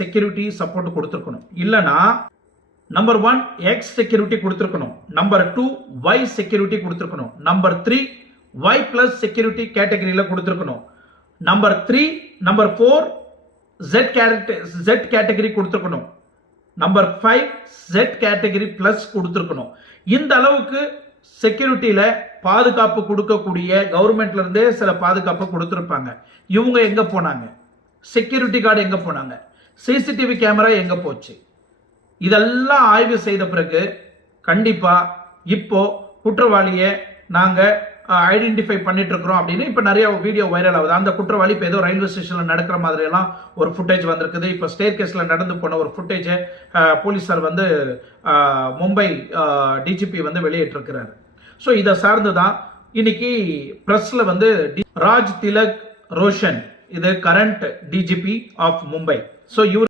Security support கொடுத்துருக்கணும். இல்லைனா number 1 X security கொடுத்துருக்கணும், நம்பர் 2 ஒய் செக்யூரிட்டி கொடுத்துருக்கணும், நம்பர் 3 ஒய் பிளஸ் செக்யூரிட்டி கேட்டகரியில கொடுத்துருக்கணும், நம்பர் 4 Z கேட்டகரி கொடுத்துருக்கணும், நம்பர் 5 Z கேட்டகரி பிளஸ் கொடுத்துருக்கணும். இந்த அளவுக்கு செக்யூரிட்டியில பாதுகாப்பு கொடுக்கக்கூடிய கவர்மெண்ட்ல இருந்தே சில பாதுகாப்பு கொடுத்துருப்பாங்க. இவங்க எங்க போனாங்க? செக்யூரிட்டி கார்டு எங்க போனாங்க? சிசிடிவி கேமரா எங்க போச்சு? இதெல்லாம் ஆய்வு செய்த பிறகு கண்டிப்பா இப்போ குற்றவாளியை நாங்க ஐடென்டிஃபை பண்ணிட்டு இருக்கிறோம் அப்படின்னு இப்ப நிறைய வீடியோ வைரல் ஆகுது. அந்த குற்றவாளி இப்ப ஏதோ ரயில்வே ஸ்டேஷன்ல நடக்கிற மாதிரி எல்லாம் ஒரு ஃபுட்டேஜ் வந்திருக்குது. இப்ப ஸ்டேர் கேஸ்ல நடந்து போன ஒரு ஃபுட்டேஜை போலீசார் வந்து மும்பை டிஜிபி வந்து வெளியிட்டிருக்கிறாரு. ஸோ இதை சார்ந்துதான் இன்னைக்கு பிரஸ்ல வந்து ராஜ் திலக் ரோஷன், இது current DGP of Mumbai. So இவர்